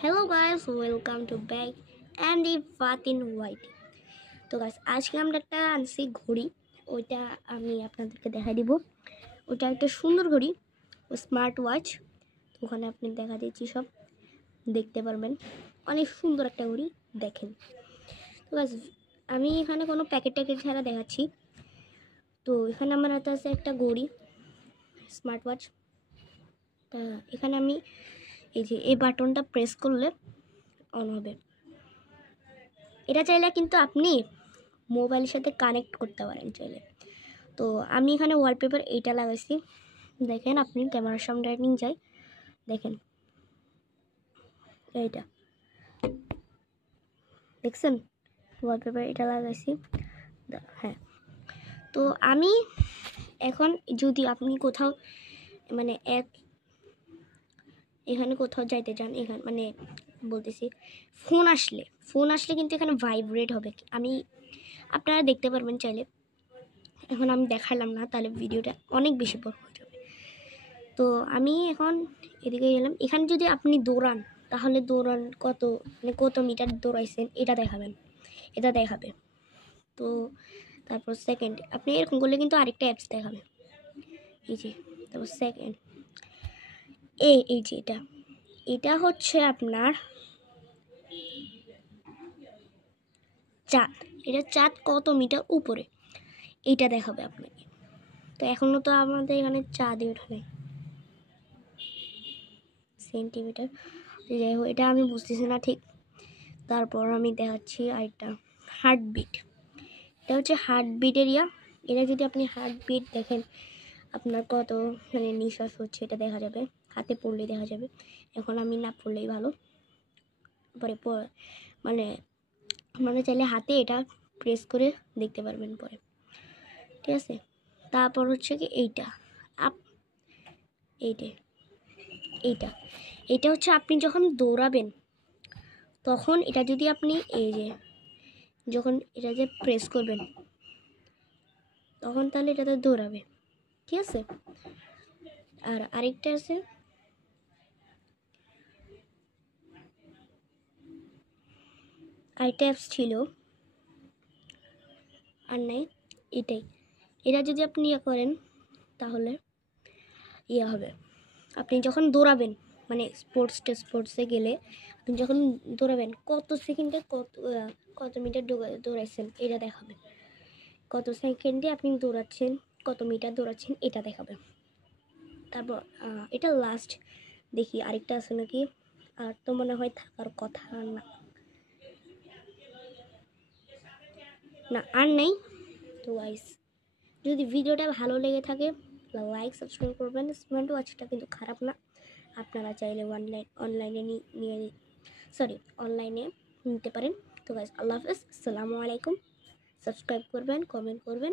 Hello guys, welcome to back and Fatin white. তো guys, আজকে আমরা একটা আনছি ঘড়ি, ওইটা আমি আপনাদেরকে দেখাই দিব। ওইটা একটা সুন্দর ঘড়ি, স্মার্ট ওয়াচ। তো ওখানে আপনি দেখা দিচ্ছি, সব দেখতে পারবেন। অনেক সুন্দর একটা ঘড়ি, দেখেন। তো গাইস, আমি এখানে কোনো প্যাকেট ছাড়া দেখাচ্ছি। তো এখানে আমার হাতে আছে একটা ঘড়ি, স্মার্ট ওয়াচ। তা এখানে আমি এই বাটনটা প্রেস করলে অন হবে। এটা চাইলে কিন্তু আপনি মোবাইলের সাথে কানেক্ট করতে পারেন চাইলে। তো আমি এখানে ওয়ালপেপার এইটা লাগাইছি, দেখেন। আপনি ক্যামেরার সামনে নিয়ে যাই, দেখেন এইটা দেখছেন, ওয়ালপেপার এটা লাগাইছি। হ্যাঁ, তো আমি এখন যদি আপনি কোথাও মানে এখানে কোথাও যাইতে চান, এখানে মানে বলতেছি ফোন আসলে কিন্তু এখানে ভাইব্রেট হবে। আপনারা দেখতে পারবেন চাইলে। এখন আমি দেখালাম না, তাহলে ভিডিওটা অনেক বেশি বড় হয়ে যাবে। তো আমি এখন এদিকে গেলাম। এখানে যদি আপনি দৌড়ান, তাহলে দৌড়ান কত মিটার দৌড়াইছেন এটা দেখাবে। তো তারপর সেকেন্ড, আপনি এরকম করলে কিন্তু আরেকটা অ্যাপস দেখাবে। তারপর সেকেন্ড এই যে এটা হচ্ছে আপনার চাঁদ। চাঁদ কত মিটার উপরে এইটা দেখাবে আপনাকে। তো এখনো তো আমাদের এখানে চাঁদই ওঠা নেই, সেন্টিমিটার। যাই হোক, এটা আমি বুঝতেছি না ঠিক। তারপর আমি দেখাচ্ছি আরেকটা হার্টবিট। এটা হচ্ছে হার্টবিট এরিয়া। এটা যদি আপনি হার্টবিট দেখেন, আপনার কত নিঃশ্বাস হচ্ছে এটা দেখা যাবে, হাতে পড়লে দেখা যাবে। এখন আমি না পড়লেই ভালো। পরে মানে চাইলে হাতে এটা প্রেস করে দেখতে পারবেন পরে, ঠিক আছে। তারপর হচ্ছে কি এইটা হচ্ছে আপনি যখন দৌড়াবেন, তখন এটা যদি আপনি যখন এটা যে প্রেস করবেন, তখন তাহলে এটাতে দৌড়াবে, ঠিক আছে। আর আরেকটা আছে, আরেকটা অ্যাপস ছিল, আর নাই। এটা যদি আপনি করেন, তাহলে হবে। আপনি যখন দৌড়াবেন, মানে স্পোর্টসে গেলে আপনি যখন দৌড়াবেন, কত সেকেন্ডে কত মিটার দৌড়াইছেন এটা দেখাবে। কত সেকেন্ডে আপনি দৌড়াচ্ছেন, কত মিটার দৌড়াচ্ছেন এটা দেখাবে। তারপর এটা লাস্ট, দেখি আরেকটা আছে নাকি। আর তো মনে হয় থাকার কথা না, আর নেই। তো গাইস, যদি ভিডিওটা ভালো লেগে থাকে, লাইক সাবস্ক্রাইব করবেন। স্মার্ট ওয়াচটা কিন্তু খারাপ না, আপনারা চাইলে অনলাইনে নিতে পারেন। তো গাইস, আল্লাহ হাফেজ, আসসালামু আলাইকুম। সাবস্ক্রাইব করবেন, কমেন্ট করবেন,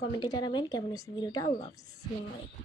কমেন্টে জানাবেন কেমন হচ্ছে ভিডিওটা। আল্লাহ হাফেজ, আসসালামু আলাইকুম।